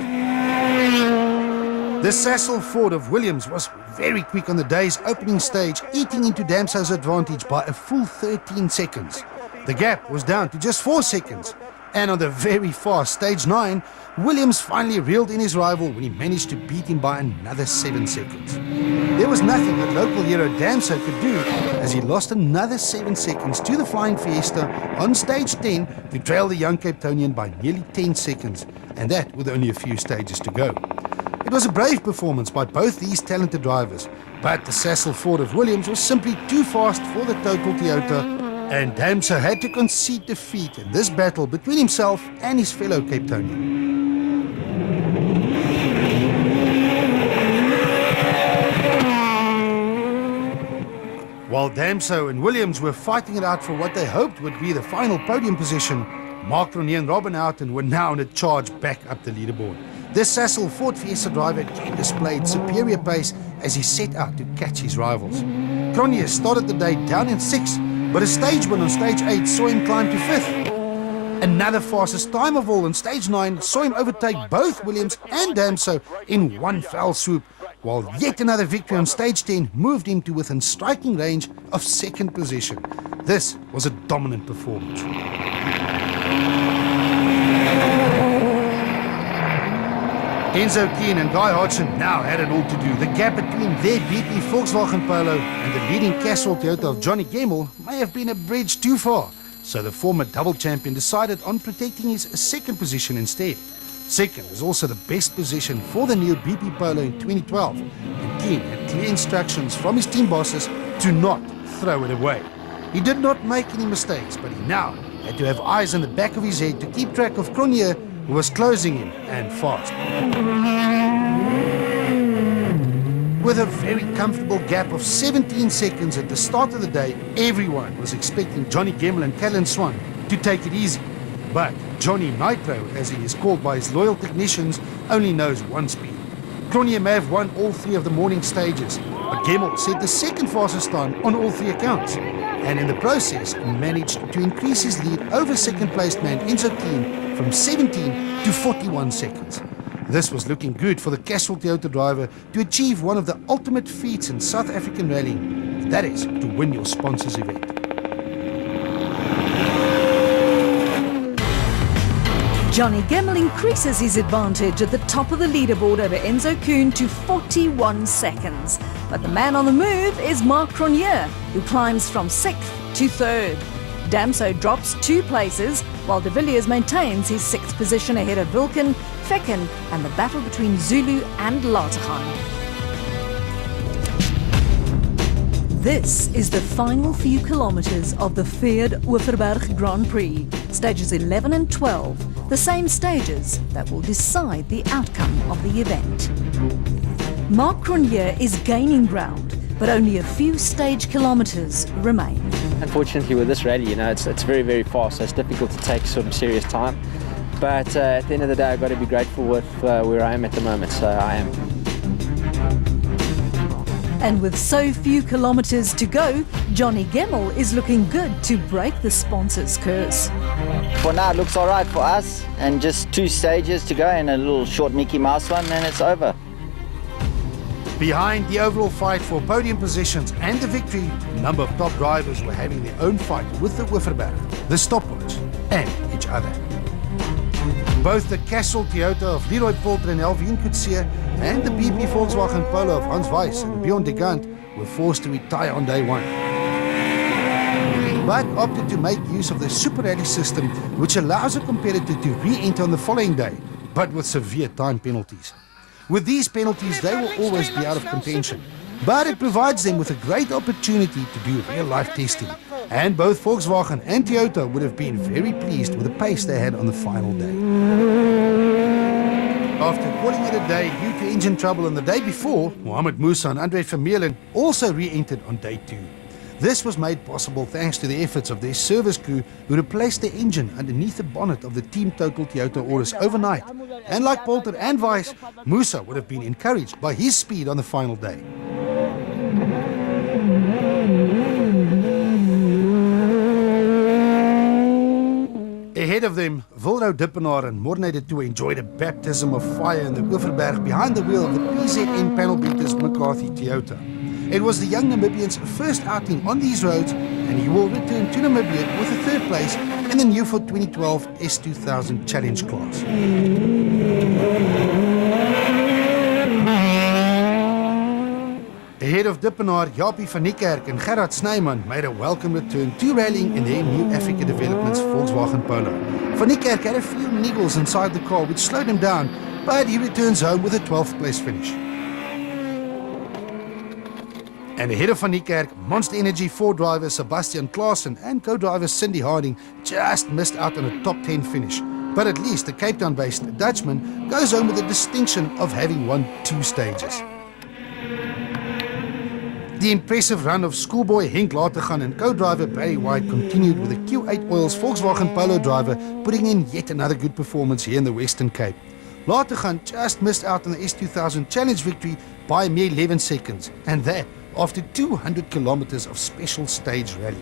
The Sassel Ford of Williams was very quick on the day's opening stage, eating into Damse's advantage by a full 13 seconds. The gap was down to just 4 seconds. And on the very fast stage 9, Williams finally reeled in his rival when he managed to beat him by another 7 seconds. There was nothing that local hero Damse could do, as he lost another 7 seconds to the Flying Fiesta on stage 10 to trail the young Cape Townian by nearly 10 seconds, and that with only a few stages to go. It was a brave performance by both these talented drivers, but the Sassel Ford of Williams was simply too fast for the Total Toyota, and Damse had to concede defeat in this battle between himself and his fellow Cape Townian. While Damse and Williams were fighting it out for what they hoped would be the final podium position, Mark Cronje and Robin Houghton were now on a charge back up the leaderboard. This Sassel Ford Fiesta driver again displayed superior pace as he set out to catch his rivals. Cronje started the day down in 6th, but a stage win on stage 8 saw him climb to 5th. Another fastest time of all on stage 9 saw him overtake both Williams and Damse in one fell swoop, while yet another victory on stage 10 moved him to within striking range of 2nd position. This was a dominant performance. Enzo Keen and Guy Hodgson now had it all to do. The gap between their BP Volkswagen Polo and the leading Castrol Toyota of Johnny Gemmell may have been a bridge too far, so the former double champion decided on protecting his 2nd position instead. 2nd is also the best position for the new BP Polo in 2012, and Keen had clear instructions from his team bosses to not throw it away. He did not make any mistakes, but he now had to have eyes on the back of his head to keep track of Cronje, who was closing him, and fast. With a very comfortable gap of 17 seconds at the start of the day, everyone was expecting Johnny Gemmell and Callan Swan to take it easy. But Johnny Nitro, as he is called by his loyal technicians, only knows one speed. Cronje may have won all 3 of the morning stages, but Gemmell set the 2nd fastest time on all 3 accounts. and in the process managed to increase his lead over second-placed man Enzo Klein from 17 to 41 seconds. This was looking good for the Castrol Toyota driver to achieve one of the ultimate feats in South African rallying, that is, to win your sponsors event. Johnny Gemmell increases his advantage at the top of the leaderboard over Enzo Kuhn to 41 seconds. But the man on the move is Marc Cronje, who climbs from 6th to 3rd. Damso drops 2 places, while De Villiers maintains his 6th position ahead of Vulcan, Fecken, and the battle between Zulu and Lateghan. This is the final few kilometres of the Fiat Oeverberg Grand Prix, stages 11 and 12, the same stages that will decide the outcome of the event. Marc Cronje is gaining ground, but only a few stage kilometres remain. Unfortunately, with this rally, it's very, very fast, so it's difficult to take sort of serious time. But at the end of the day, I've got to be grateful with where I am at the moment, so I am. And with so few kilometres to go, Johnny Gemmell is looking good to break the sponsors' curse. For now, it looks all right for us, and just 2 stages to go and a little short Mickey Mouse one, and it's over. Behind the overall fight for podium positions and the victory, a number of top drivers were having their own fight with the Oeverberg, the stopwatch, and each other. Both the Castrol Toyota of Leroy Poulter and Elvin Coetzee and the BP Volkswagen Polo of Hans Weiss and Bjorn de Gant were forced to retire on day 1. But opted to make use of the Super Rally system, which allows a competitor to re-enter on the following day, but with severe time penalties. With these penalties, they will always be out of contention, but it provides them with a great opportunity to do real-life testing. And both Volkswagen and Toyota would have been very pleased with the pace they had on the final day. After calling it a day due to engine trouble on the day before, Mohamed Musa and Andre Vermeulen also re-entered on day 2. This was made possible thanks to the efforts of their service crew who replaced the engine underneath the bonnet of the Team Total Toyota Auris overnight. And like Poulter and Weiss, Musa would have been encouraged by his speed on the final day. Ahead of them, Wilro Dippenaar and Morne de Toey enjoyed a baptism of fire in the Oeverberg behind the wheel of the PZN panel beaters McCarthy Toyota. It was the young Namibian's first outing on these roads, and he will return to Namibia with a 3rd place in the new for 2012 S2000 Challenge class. Ahead of Dippenaar, Japie van Niekerk and Gerard Snyman made a welcome return to rallying in their new Africa Developments Volkswagen Polo. Van Niekerk had a few niggles inside the car which slowed him down, but he returns home with a 12th place finish. And ahead of Van Niekerk, Monster Energy 4 driver Sebastian Klaassen and co-driver Cindy Harding just missed out on a top 10 finish. But at least the Cape Town-based Dutchman goes home with the distinction of having won 2 stages. The impressive run of schoolboy Henk Lateghan and co-driver Barry White continued with the Q8 Oils Volkswagen Polo driver putting in yet another good performance here in the Western Cape. Lateghan just missed out on the S2000 Challenge victory by a mere 11 seconds, and that after 200 kilometers of special stage rally.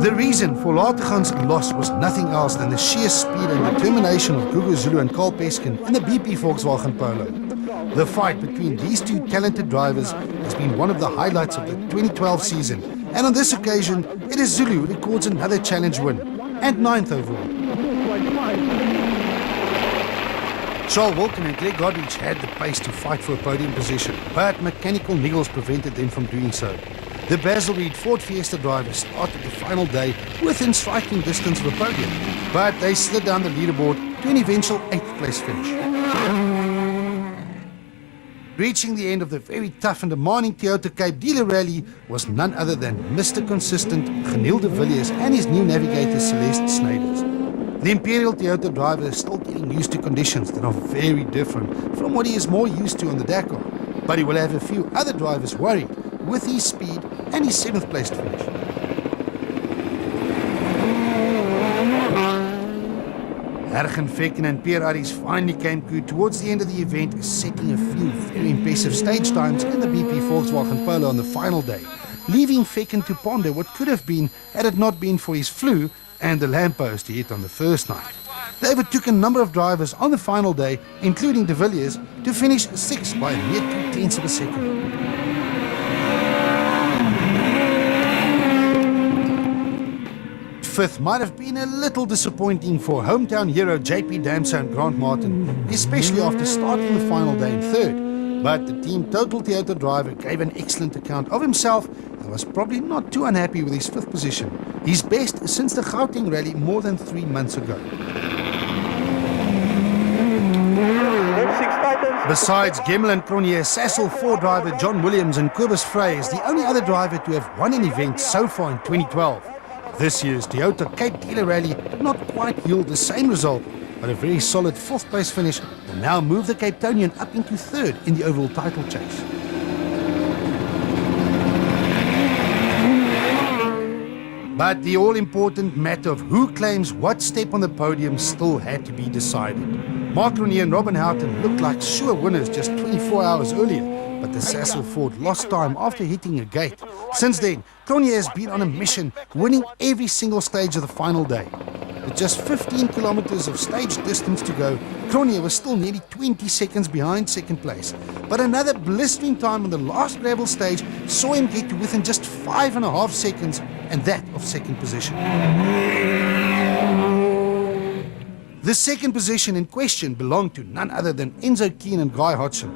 The reason for Lateghan's loss was nothing else than the sheer speed and determination of Gugu Zulu and Carl Peskin in the BP Volkswagen Polo. The fight between these 2 talented drivers has been one of the highlights of the 2012 season, and on this occasion it is Zulu who records another challenge win, and 9th overall. Charles Wilken and Greg Godrich had the pace to fight for a podium position, but mechanical niggles prevented them from doing so. The Basil Reed Ford Fiesta drivers started the final day within striking distance of a podium, but they slid down the leaderboard to an eventual 8th place finish. Reaching the end of the very tough and demanding Toyota Cape Dealer Rally was none other than Mr. Consistent, Geniel de Villiers and his new navigator Celeste Snyders. The Imperial Toyota driver is still getting used to conditions that are very different from what he is more used to on the Dakar, but he will have a few other drivers worried with his speed and his 7th place finish. Ergen Fecken and Pierre Aris finally came good towards the end of the event, setting a few very impressive stage times in the BP Volkswagen Polo on the final day, leaving Fecken to ponder what could have been had it not been for his flu and the lamppost he hit on the first night. They overtook a number of drivers on the final day, including De Villiers, to finish 6th by a mere 0.2 of a second. Fifth might have been a little disappointing for hometown hero JP Damso and Grant Martin, especially after starting the final day in third. But the Team Total Toyota driver gave an excellent account of himself and was probably not too unhappy with his 5th position, his best since the Gauteng rally more than 3 months ago. Besides Gemmel and Cronje, Sassel 4 driver John Williams and Kobus Frey is the only other driver to have won an event so far in 2012. This year's Toyota Cape Dealer Rally did not quite yield the same result, but a very solid 4th place finish will now move the Cape Townian up into 3rd in the overall title chase. But the all-important matter of who claims what step on the podium still had to be decided. Mark Cronje and Robin Houghton looked like sure winners just 24 hours earlier, but the Sassel Ford lost time after hitting a gate. Since then, Cronje has been on a mission, winning every single stage of the final day. With just 15 kilometers of stage distance to go, Cronje was still nearly 20 seconds behind second place. But another blistering time on the last gravel stage saw him get to within just 5.5 seconds, and that of second position. The second position in question belonged to none other than Enzo Keen and Guy Hodgson.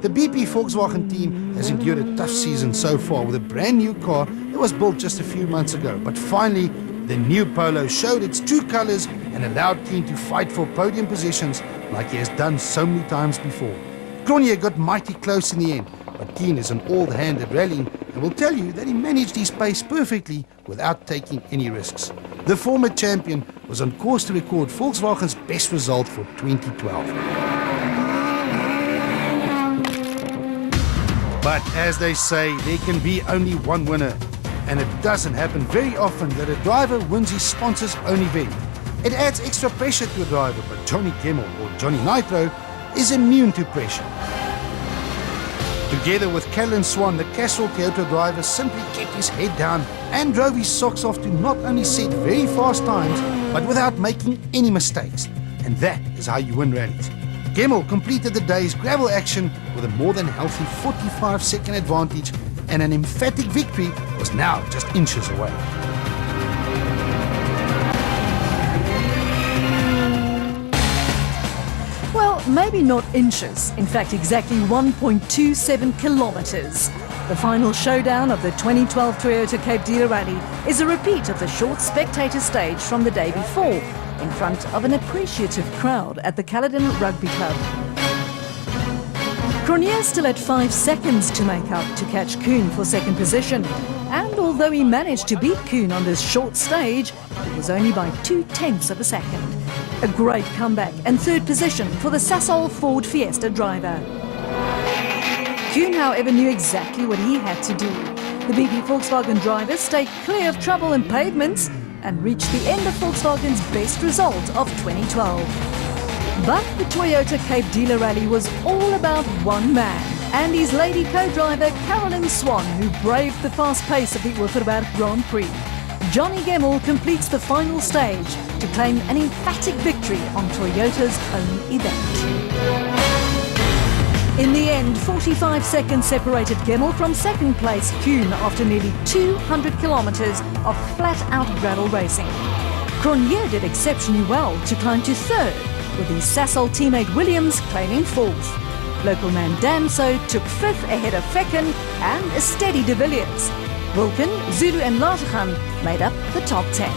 The BP Volkswagen team has endured a tough season so far with a brand new car that was built just a few months ago. But finally, the new Polo showed its true colors and allowed Keen to fight for podium positions like he has done so many times before. Cronje got mighty close in the end, but Keen is an old hand at rallying and will tell you that he managed his pace perfectly without taking any risks. The former champion was on course to record Volkswagen's best result for 2012. But as they say, there can be only one winner. And it doesn't happen very often that a driver wins his sponsor's own event. It adds extra pressure to a driver, but Johnny Gemmel, or Johnny Nitro, is immune to pressure. Together with Callan Swan, the Castrol Toyota driver simply kept his head down and drove his socks off to not only set very fast times, but without making any mistakes. And that is how you win rallies. Gemmel completed the day's gravel action with a more than healthy 45-second advantage, and an emphatic victory was now just inches away. Well, maybe not inches, in fact exactly 1.27 kilometers. The final showdown of the 2012 Toyota Cape Dealer Rally is a repeat of the short spectator stage from the day before, in front of an appreciative crowd at the Caledon Rugby Club. Cronje still had 5 seconds to make up to catch Kuhn for second position, and although he managed to beat Kuhn on this short stage, it was only by 0.2 of a second. A great comeback and third position for the Sasol Ford Fiesta driver. Kuhn, however, knew exactly what he had to do. The BP Volkswagen driver stayed clear of trouble and pavements and reached the end of Volkswagen's best result of 2012. But the Toyota Cape Dealer Rally was all about one man and his lady co-driver Carolyn Swan, who braved the fast pace of the Witwatersrand Grand Prix. Johnny Gemmel completes the final stage to claim an emphatic victory on Toyota's own event. In the end, 45 seconds separated Gemmel from second place Kuhn after nearly 200 kilometers of flat-out gravel racing. Cronje did exceptionally well to climb to third, with his Sasol teammate Williams claiming fourth. Local man Damso took fifth ahead of Fecken and a steady De Villiers. Wilken, Zulu and Lategan made up the top 10.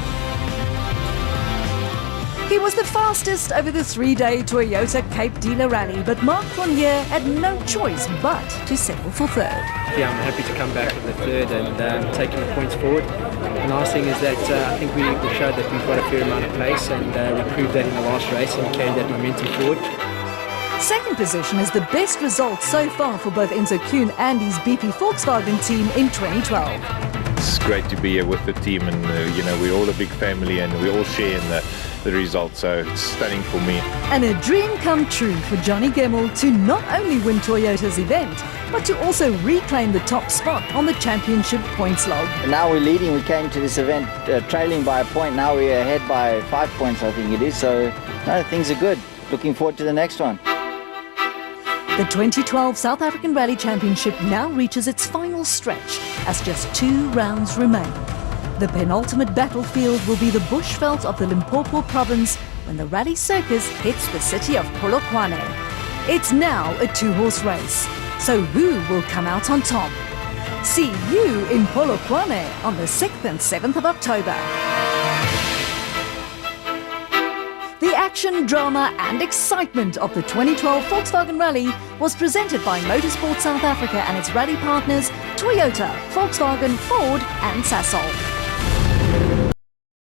He was the fastest over the 3-day Toyota Cape Dealer Rally, but Mark Cronje had no choice but to settle for third. Yeah, I'm happy to come back with the third and taking the points forward. The nice thing is that I think we showed that we've got a fair amount of pace, and we proved that in the last race and we carried that momentum forward. Second position is the best result so far for both Enzo Kuhn and his BP Volkswagen team in 2012. It's great to be here with the team, and you know, we're all a big family and we all share the result. So it's stunning for me. And a dream come true for Johnny Gemmell to not only win Toyota's event, but to also reclaim the top spot on the championship points log. And now we're leading. We came to this event trailing by a point. Now we're ahead by 5 points, I think it is. So no, things are good. Looking forward to the next one. The 2012 South African Rally Championship now reaches its final stretch as just 2 rounds remain. The penultimate battlefield will be the bushveld of the Limpopo province when the rally circus hits the city of Polokwane. It's now a 2-horse race. So who will come out on top? See you in Polokwane on the 6th and 7th of October. The action, drama and excitement of the 2012 Volkswagen Rally was presented by Motorsport South Africa and its rally partners Toyota, Volkswagen, Ford and Sasol.